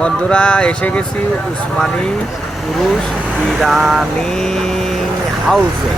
বন্ধুরা এসে গেছি উসমানী পুরুষ বিরিয়ানি হাউসে।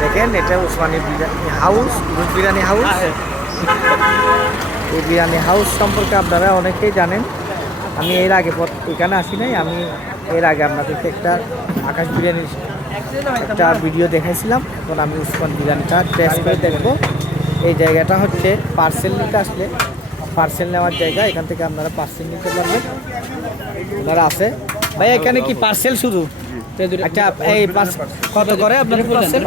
দেখেন এটা উসমানী বিরিয়ানি হাউস পুরুষ বিরিয়ানি হাউস। এই বিরিয়ানি হাউস সম্পর্কে আপনারা অনেকেই জানেন। আমি এর আগে এখানে আসি নাই আমি এর আগে আপনাদেরকে একটা আকাশ বিরিয়ানির একটা ভিডিও দেখেছিলাম এখন আমি উসমান বিরিয়ানিটা টেস্ট করে দেখব। এই জায়গাটা হচ্ছে পার্সেল নিতে আসলে পার্সেল নেওয়ার জায়গা এখান থেকে আপনারা পার্সেল নিতে পারবেন। ওনারা আছে। ভাই এখানে কি পার্সেল শুধু? আচ্ছা এই পার্সেল কত করে আপনার পার্সেল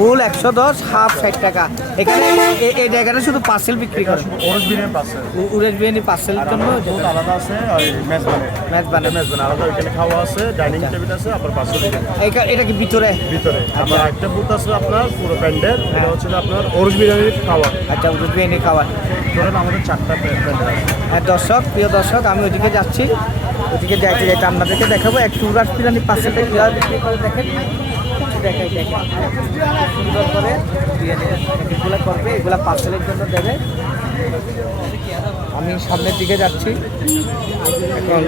ফুল একশো দশ হাফ ষাট টাকা। এখানে এই জায়গাটা শুধু পার্সেল বিক্রি করে। ওরস বিরিয়ানি পার্সেল উ- বিরিয়ানি পার্সেলের জন্য আলাদা আছে আলাদা ওইখানে খাওয়া আছে ডাইনিং টেবিল আছে আবার এইটা- এটা কি ভিতরে? ভিতরে। আবার একটা বুথ আছে আপনার পুরো প্যান্ডেল এটা হচ্ছে আপনার ওরস বিরিয়ানির খাওয়া। আচ্ছা উড়ের বিরিয়ানি খাবার ধরেন আমাদের চারটা প্যান্ডেল আছে। হ্যাঁ দর্শক প্রিয় দর্শক আমি ওইদিকে যাচ্ছি। ওইদিকে যাইতে যাইতে আপনাদেরকে দেখাবো। একটু উড়ার বিরিয়ানি পার্সেলটা কীভাবে বিক্রি করে দেখেন। আমি সামনের দিকে যাচ্ছি। এখন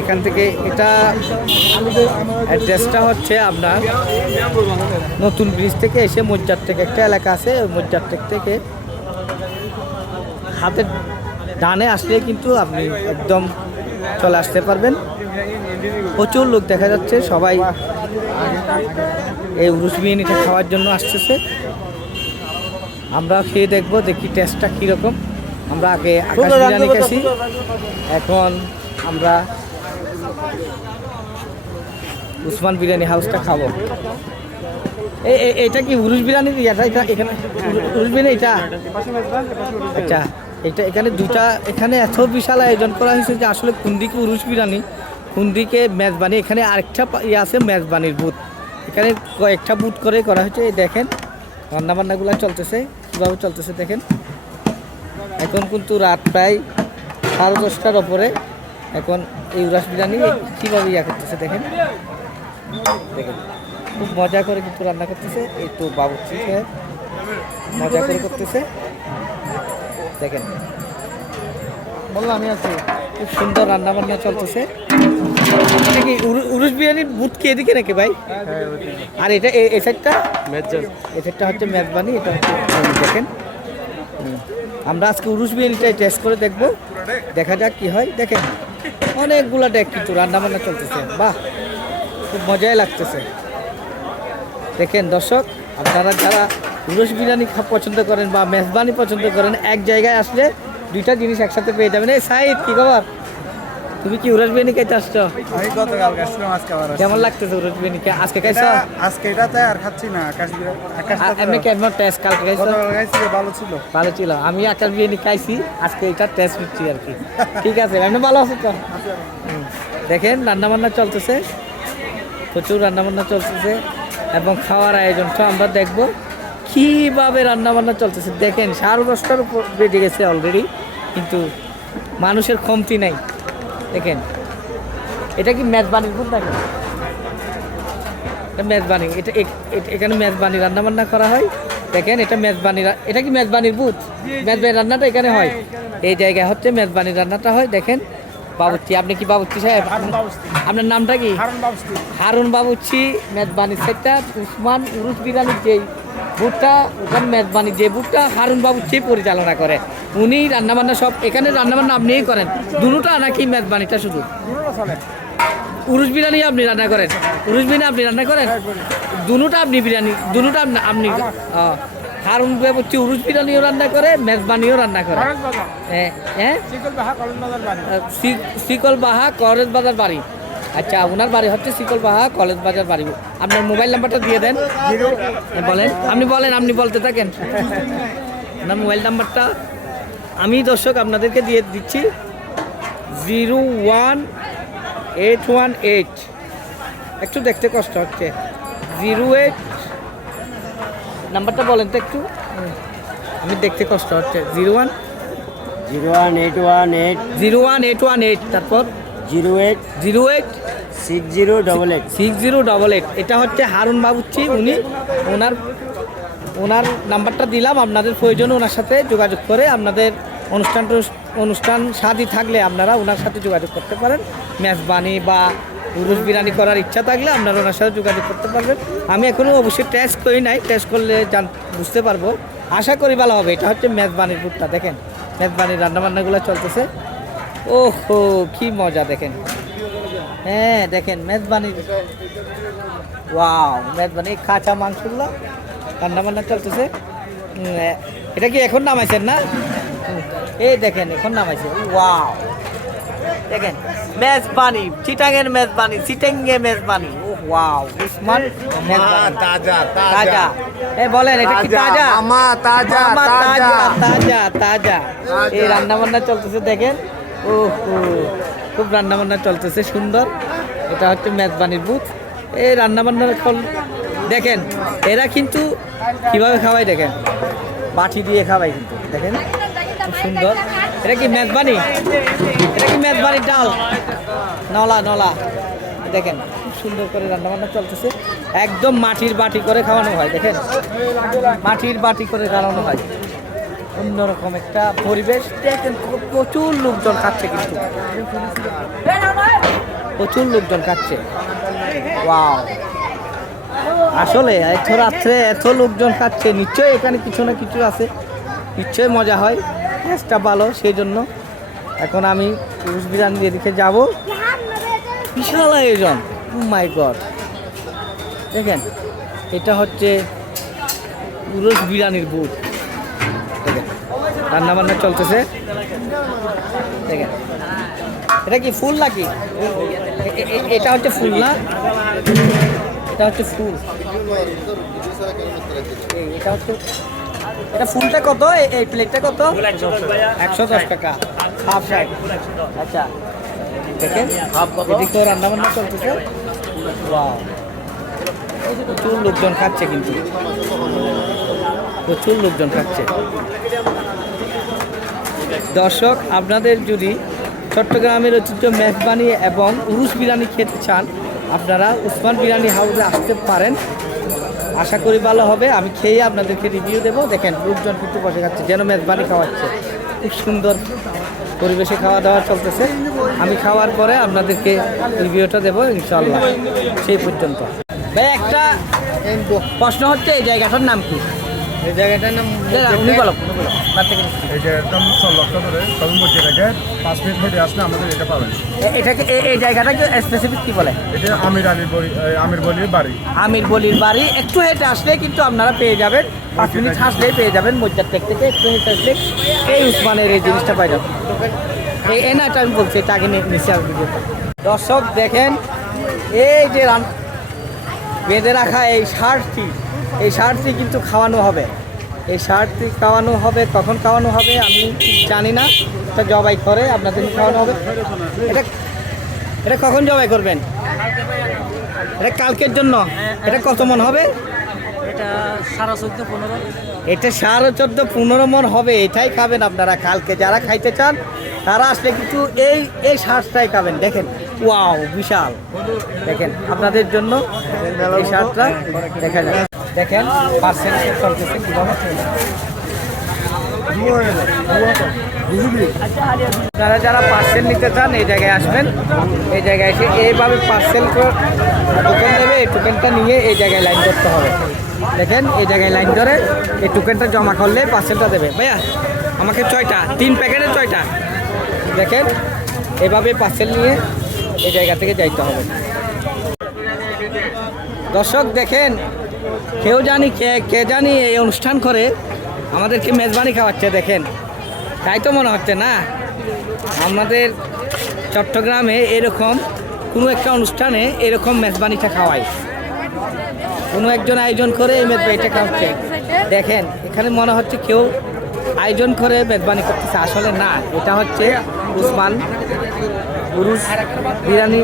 এখান থেকে এটা অ্যাড্রেসটা হচ্ছে আপনার নতুন ব্রিজ থেকে এসে মজ্জার থেকে একটা এলাকা আছে, ওই মজ্জার থেকে হাতের ডানে আসলে কিন্তু আপনি একদম চলে আসতে পারবেন। প্রচুর লোক দেখা যাচ্ছে, সবাই এই উরুস বিরিয়ানিটা খাওয়ার জন্য আসতেছে। আমরা খেয়ে দেখব দেখি টেস্টটা কীরকম। আমরা আগে আকাশ বিরিয়ানি খেয়েছি। এখন আমরা উসমান বিরিয়ানি হাউসটা খাব। এটা কি উরুস বিরিয়ানি এটা এটা এখানে উরুস বিরিয়ানি এটা? আচ্ছা এটা এখানে দুটা এখানে এত বিশাল আয়োজন করা হয়েছে যে আসলে কুন্দিকে উরুস বিরিয়ানি কুন্দিকে মেজবানি। এখানে আরেকটা ইয়ে আছে মেজবানির বুথ। এখানে কয়েকটা বুট করে করা হয়েছে, এই দেখেন, রান্নাবান্নাগুলো চলতেছে, কীভাবে চলতেছে দেখেন। এখন কিন্তু রাত প্রায় সাড়ে দশটার ওপরে, এখন এই উরাস বিরিয়ানি কীভাবে ইয়া করতেছে দেখেন। দেখেন, খুব মজা করে কিন্তু রান্না করতেছে, এই তো বাবুর্চি মজা করে করতেছে। দেখেন, বললাম আমি আছি খুব সুন্দর রান্না বান্না চলতেছে। এটা কি উরু- উরুস বিরিয়ানির বুথ কি এদিকে নাকি ভাই? আর এটা এ- এই সাইডটা? এই সাইডটা হচ্ছে মেজবানি এটা হচ্ছে দেখেন। আমরা আজকে উরুস বিরিয়ানিটাই টেস্ট করে দেখব। দেখা যাক কি হয়। দেখেন অনেকগুলা ডেক কিন্তু রান্না বান্না চলতেছে। বাহ খুব মজাই লাগতেছে। দেখেন দর্শক আপনারা যারা উরস বিরিয়ানি পছন্দ করেন বা মেজবানি পছন্দ করেন এক জায়গায় আসলে দুইটা জিনিস একসাথে পেয়ে যাবেন। এই সাইদ কি খবর? তুমি কি উরস বিরিয়ানি খাইতে আসছো? আমি গতকাল গেছিলাম আজকে আবার কেমন লাগতেছে উরস কে- আজকে খাইছো? এটা আজকে এটাতে আর খাচ্ছি না আকাশ বিরা- আকাশটা আ- এমনি কেমন টেস্ট কালকে খাইছো? গতকাল খাইছি ভালো ছিল। ভালো ছিল। আমি আকাশ বিরিয়ানি খাইছি আজকে এটা টেস্ট নিচ্ছি আর কি। ঠিক আছে এমনি ভালো আছে তো। দেখেন রান্নাবান্না চলতেছে। প্রচুর রান্নাবান্না চলতেছে এবং খাওয়ার আয়োজন। আয়োজনটা আমরা দেখব কীভাবে রান্নাবান্না চলতেছে। দেখেন দশটার উপর বেজে গেছে অলরেডি কিন্তু মানুষের কমতি নাই। দেখেন এটা কি মেজবানির বুথ দেখেন এটা মেজবানি এটা এখানে মেজবানি রান্নাবান্না করা হয়। দেখেন এটা মেজবানি এটা কি মেজবানির বুথ মেজবানি রান্নাটা এখানে হয়। এই জায়গায় হচ্ছে মেজবানি রান্নাটা হয় দেখেন। বাবুচ্চি। আপনি কি বাবুচ্চি সাহেব? আপনার নামটা কি? হারুন বাবুচ্চি। মেজবানি সেটা উসমান উরুস বিরিয়ানির যে বুথটা ওখানে মেজবানি যে বুথটা হারুন বাবুচ্চি পরিচালনা করে। উনি রান্নাবান্না সব এখানে রান্নাবান্না আপনিই করেন। দুটা নাকি মেজবানিটা শুধু? উরুস বিরিয়ানি আপনি রান্না করেন? উরুস বিরিয়ানি আপনি রান্না করেন? দুটা আপনি বিরিয়ানি দুটা আপনি- আপনি আহ, হারুন বাবুচ্চি উরুস বিরিয়ানিও রান্না করে মেজবানিও রান্না করে। হ্যাঁ হ্যাঁ শিকল বাহা কলেজ বাজার বাড়ি। আচ্ছা ওনার বাড়ি হচ্ছে শিকল বাহা কলেজ বাজার বাড়ি। আপনার মোবাইল নাম্বারটা দিয়ে দেন। হ্যাঁ, বলেন। আপনি বলেন আপনি বলতে থাকেন। আপনার মোবাইল নাম্বারটা আমি দর্শক আপনাদেরকে দিয়ে দিচ্ছি। Zero one eight one eight. একটু দেখতে কষ্ট হচ্ছে। জিরো এইট নাম্বারটা বলেন তো একটু। আমি দেখতে কষ্ট হচ্ছে। Zero one? Zero one eight one eight zero one eight one eight তারপর? Zero eight zero eight? Six zero double eight. Six zero double eight. এটা হচ্ছে হারুন বাবুচ্চি উনি ওনার ওনার নাম্বারটা দিলাম। আপনাদের প্রয়োজন ওনার সাথে যোগাযোগ করে আপনাদের অনুষ্ঠান অনুষ্ঠান সাদি থাকলে আপনারা ওনার সাথে যোগাযোগ করতে পারেন। মেজবানি বা পুরুষ বিরিয়ানি করার ইচ্ছা থাকলে আপনারা ওনার সাথে যোগাযোগ করতে পারবেন। আমি এখনও অবশ্যই টেস্ট করি নাই টেস্ট করলে জান বুঝতে পারব। আশা করি ভালো হবে, এটা হচ্ছে মেজবানির বুটটা দেখেন। মেজবানির রান্নাবান্নাগুলো চলতেছে। ওহো, কি মজা, দেখেন। হ্যাঁ দেখেন, মেজবানির ওয়াও মেজবানি কাঁচা মাংসগুলো রান্না বান্না চলতেছে এটা কি এখন নামাইছেন না? এই দেখেন, এখন নামাইছে। ওয়াও। দেখেন মেজবানি চিটাঙের মেজবানি চিটাঙ্গে মেজবানি। ও ওয়াও উসমান তাজা তাজা। এ বলেন এটা কি তাজা তাজা? তাজা তাজা। তাজা এই রান্না বান্না চলতেছে দেখেন। ও খুব রান্না বান্না চলতেছে সুন্দর। এটা হচ্ছে মেজবানির বুথ এই রান্না বান্নার ফল- দেখেন এরা কিন্তু কীভাবে খাওয়াই দেখেন? বাটি দিয়ে খাওয়াই কিন্তু দেখেন? খুব সুন্দর। এটা কি মেজবানি? এটা কি মেজবানির ডাল? নলা নলা। দেখেন, খুব সুন্দর করে রান্না বান্না চলতেছে। একদম মাটির বাটি করে খাওয়ানো হয়, দেখেন। মাটির বাটি করে খাওয়ানো হয়। অন্যরকম একটা পরিবেশ। দেখেন প্রচুর লোকজন খাচ্ছে কিন্তু। প্রচুর লোকজন খাচ্ছে। আসলে এত রাত্রে এত লোকজন খাচ্ছে। নিশ্চয়ই এখানে কিছু না কিছু আছে। নিশ্চয়ই মজা হয়। টেস্টটা ভালো, সেই জন্য এখন আমি পুরুষ বিরিয়ানি এদিকে যাব। বিশাল আয়োজন মাই গড দেখেন, এটা হচ্ছে পুরুষ বিরিয়ানির বুথ দেখেন রান্না বান্না চলতেছে। দেখেন, এটা কি ফুল নাকি? এটা হচ্ছে ফুল না? এটা হচ্ছে ফুল। এটা হচ্ছে এটা ফুলটা কত? এই প্লেটটা কত? একশো দশ টাকা। হাফ ষাট আচ্ছা। দেখেন, এদিকে রান্না বান্না চলতেছে। প্রচুর লোকজন খাচ্ছে কিন্তু। প্রচুর লোকজন খাচ্ছে। দর্শক, আপনাদের যদি চট্টগ্রামের ঐতিহ্য মেজবানি এবং উরুস বিরিয়ানি খেতে চান, আপনারা উসমান বিরিয়ানি হাউসে আসতে পারেন। আশা করি ভালো হবে। আমি খেয়ে আপনাদেরকে রিভিউ দেবো। দেখেন, লোকজন কিন্তু বসে খাচ্ছে, যেন মেজবানি খাওয়াচ্ছে। খুব সুন্দর পরিবেশে খাওয়া দাওয়া চলতেছে। আমি খাওয়ার পরে আপনাদেরকে রিভিউটা দেবো ইনশাল্লাহ সেই পর্যন্ত। ভাই, একটা প্রশ্ন হচ্ছে, এই জায়গাটার নাম কি? এই জায়গাটার নাম উনি বলো উনি থেকে এই যে লক্ষ্য করে তবে মধ্যে রেখে পাঁচ মিনিট হেঁটে আসলে আমাদের এটা পাবেন। এটাকে এই জায়গাটাকে স্পেসিফিক কি বলে? এটা আমির আলীর আমির বলির বাড়ি। আমির বলির বাড়ি। একটু হেঁটে আসলে কিন্তু আপনারা পেয়ে যাবেন। পাঁচ মিনিট হাসলেই পেয়ে যাবেন মজ্জার টেক থেকে। একটু হেঁটে আসলে এই উসমানের এই জিনিসটা পাই যাবেন এই এটা আমি বলছি এটা আগে নি- নিচে আর ভিডিওটা। দর্শক দেখেন এই যে বেঁধে রাখা এই শার্টটি এই শার্টটি কিন্তু খাওয়ানো হবে। এই শার্টটি খাওয়ানো হবে কখন খাওয়ানো হবে আমি জানি না। এটা জবাই করে আপনাদের খাওয়ানো হবে। এটা এটা কখন জবাই করবেন? এটা কালকের জন্য? এটা কত মন হবে? এটা সাড়ে চোদ্দ পনেরো। এটা সাড়ে চোদ্দ পনেরো মন হবে এটাই খাবেন আপনারা কালকে। যারা খাইতে চান তারা আসলে কিন্তু এই এই শার্টটাই খাবেন। দেখেন ওয়াও বিশাল। দেখেন আপনাদের জন্য এই শার্টটা দেখা যায় দেখেন পার্সেন্ট কীভাবে আপনারা যারা পার্সেল নিতে চান, এই জায়গায় আসবেন। এই জায়গায় এসে এইভাবে পার্সেল টোকেন দেবে, এই টোকেনটা নিয়ে এই জায়গায় লাইন করতে হবে। দেখেন, এই জায়গায় লাইন ধরে এই টোকেনটা জমা করলে পার্সেলটা দেবে। ভাইয়া, আমাকে ছয়টা, তিন প্যাকেটের ছয়টা। দেখেন এভাবে পার্সেল নিয়ে এই জায়গা থেকে যাইতে হবে। দর্শক, দেখেন কেউ জানি কে কে জানি এই অনুষ্ঠান করে আমাদেরকে মেজবানি খাওয়াচ্ছে, দেখেন। তাই তো মনে হচ্ছে না? আমাদের চট্টগ্রামে এরকম কোনো একটা অনুষ্ঠানে এরকম মেজবানিটা খাওয়ায়। কোনো একজন আয়োজন করে এই মেজবানিটা খাওয়াচ্ছে। দেখেন, এখানে মনে হচ্ছে কেউ আয়োজন করে মেজবানি করতেছে। আসলে না, এটা হচ্ছে উসমান পুরুষ বিরিয়ানি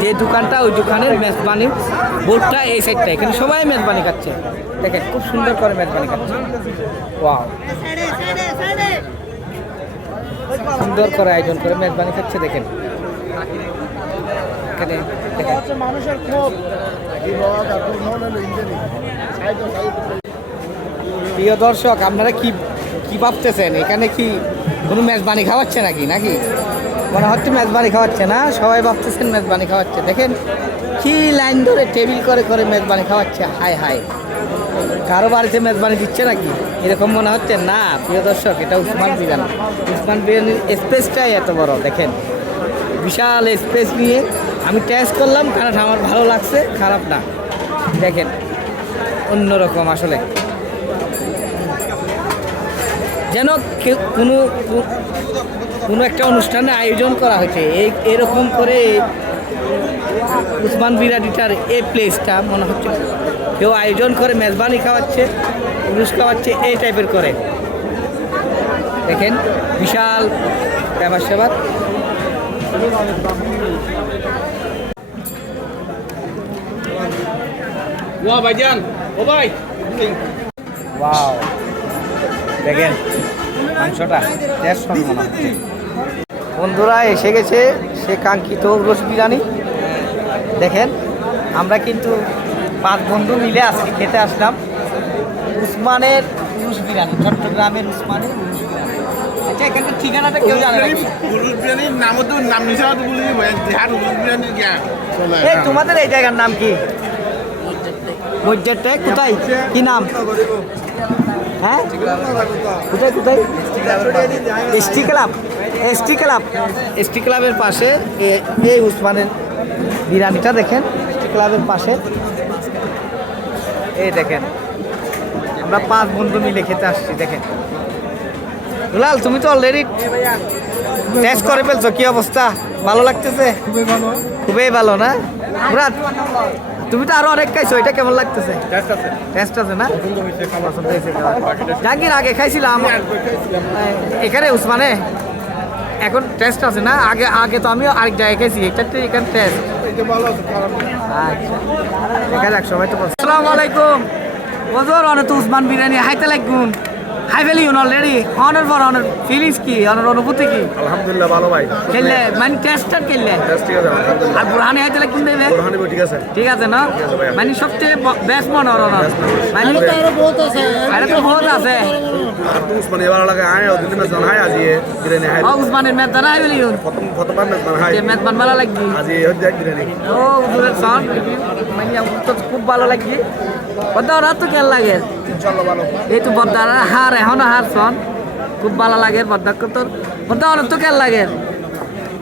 যে দোকানটা, ওই দোকানের মেজবানি বোর্ডটা এই সাইডটা এখানে সবাই মেজবানি খাচ্ছে। দেখেন খুব সুন্দর করে মেজবানি খাচ্ছে। সুন্দর করে আয়োজন করে মেজবানি খাচ্ছে, দেখেন। এখানে প্রিয় দর্শক, আপনারা কি কি ভাবতেছেন? এখানে কি কোনো মেজবানি খাওয়াচ্ছে নাকি নাকি? মনে হচ্ছে মেজবানি খাওয়াচ্ছে না? সবাই ভাবতেছেন মেজবানি খাওয়াচ্ছে। দেখেন কি লাইন ধরে টেবিল করে করে মেজবানি খাওয়াচ্ছে। হাই হাই কারও বাড়িতে মেজবানি দিচ্ছে নাকি? এরকম মনে হচ্ছে? না, প্রিয় দর্শক, এটা উসমান বিরিয়ানি উসমান বিরিয়ানির স্পেসটাই এত বড়, দেখেন। বিশাল স্পেস নিয়ে আমি টেস্ট করলাম কারণ আমার ভালো লাগছে, খারাপ না। দেখেন, অন্যরকম আসলে। যেন কেউ কোনো কোনো একটা অনুষ্ঠানে আয়োজন করা হয়েছে। এই এরকম করে উসমান বিরাটিটার এই প্লেসটা মনে হচ্ছে কেউ আয়োজন করে মেজবানি খাওয়াচ্ছে পুরুষ খাওয়াচ্ছে এই টাইপের করে। দেখেন বিশাল ব্যাপার সেবার ভাইজান ও ভাই। ওয়াও দেখেন মাংসটা টেস্ট হবে মনে হচ্ছে। বন্ধুরা এসে গেছে সে কাঙ্ক্ষিত রোস বিরিয়ানি। দেখেন আমরা কিন্তু পাঁচ বন্ধু মিলে আজকে খেতে আসলাম উসমানের রুশ বিরিয়ানি চট্টগ্রামের উসমানের রুশ বিরিয়ানি। আচ্ছা এখানে ঠিকানাটা কেউ জানে নাকি উরুস বিরিয়ানির নামও তো নাম নিশা তো বলি দেহার উরুস বিরিয়ানির এই তোমাদের এই জায়গার নাম কি? কোথায়? কি নাম? হ্যাঁ? কোথায় কোথায়? ST club ST club. ST ক্লাবের পাশে এ- এই উসমানের বিরিয়ানিটা দেখেন। এসটি ক্লাবের পাশে। এই দেখেন। আমরা পাঁচ বন্ধু মিলে খেতে আসছি দেখেন। দুলাল তুমি তো অলরেডি টেস্ট করে ফেলছো কি অবস্থা? ভালো লাগতেছে? খুবই ভালো। খুবই ভালো না? মুরাদ? তুমি তো আরও অনেক খাইছো এটা কেমন লাগতেছে? টেস্ট আছে। টেস্ট আছে না? জাহাঙ্গীর আগে খাইছিলাম। এখানে উসমানে এখন টেস্ট আছে না? আগে আগে তো আমিও আরেক জায়গায় খাইছি এটা তো এখানে টেস্ট আচ্ছা দেখা যাক সবাই তো আসসালামু আলাইকুম। বজর অনেক উসমান বিরিয়ানি হাইতে লাগুন high valley Yoon already honour for honour feelings কি অনার অনুভূতি কি আলহামদুলিল্লাহ ভালো ভাই খেললে মানে টেস্টার খেললে ঠিক আছে আর বুরহানি হাইতে লাগুন দেবে বোরহানি ঠিক আছে ঠিক আছে না মানে সবচেয়ে বেস্ট মনে না মানে আরে তো বহুত আছে আর তো উসমানি ভালো লাগে আয় ওদিন মেজবান হাই আজি বিরিয়ানি হাই ও উসমানের মেদ দানা আইবলি ইউন প্রথম প্রথমবার মেজবান হাই যে মেদ বান ভালো লাগি আজি হচ্ছে বিরিয়ানি ও উদুরের সন মানে আমার তো খুব ভালো লাগি বদ্দা তো কেন লাগে? এই তো বদ্দার হার এখন হার শোন খুব ভালো লাগে বদ্দাক তো বদ্দা তো কেন লাগে?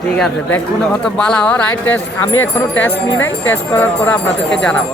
ঠিক আছে দেখুন হয়তো ভালো হওয়ার আই টেস্ট আমি এখনও টেস্ট নিই নাই। টেস্ট করার পর আপনাদেরকে জানাব।